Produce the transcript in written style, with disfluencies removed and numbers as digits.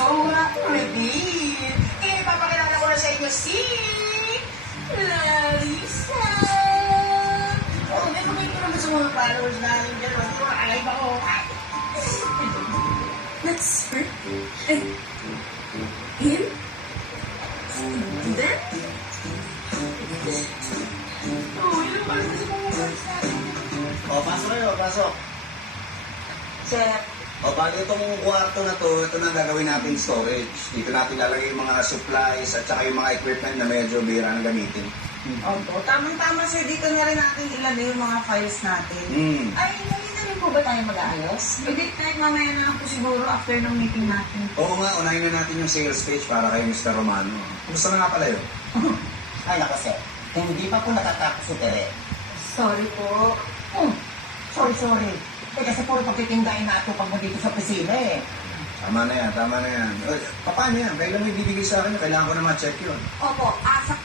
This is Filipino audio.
Sobrang legit. Ipapakilala ko na sa inyo si Larissa. Oh, may ko naman sa mga followers namin dyan. Hindi ko alive ako. That's her? And him? That? Oh, yun ang pala sa mga followers namin. O, pasok kayo, pasok. Sir, O, bali itong kwarto na to, ito na gagawin natin storage. Dito natin lalagay yung mga supplies at saka yung mga equipment na medyo bira na gamitin. opo, tamang-tama sir, dito na rin natin ilagay yung mga files natin. Ay, nandito rin po ba tayo mag-aayos? Hindi, kahit mamaya na lang po siguro after ng meeting natin. Oo nga, unahin na natin yung sales page para kay Mr. Romano. Kumusta na nga pala yun? Ay, nako, sir. Hindi pa po nakatapos si Tere. Sorry po. Sorry. Eh, kasi puro pagtitindahin na ito pag dito sa opisina eh. Tama na yan, tama na yan. Paano yan? Kailan mo ibibigay sa akin? Kailangan ko na ma-check yun. Opo, asa.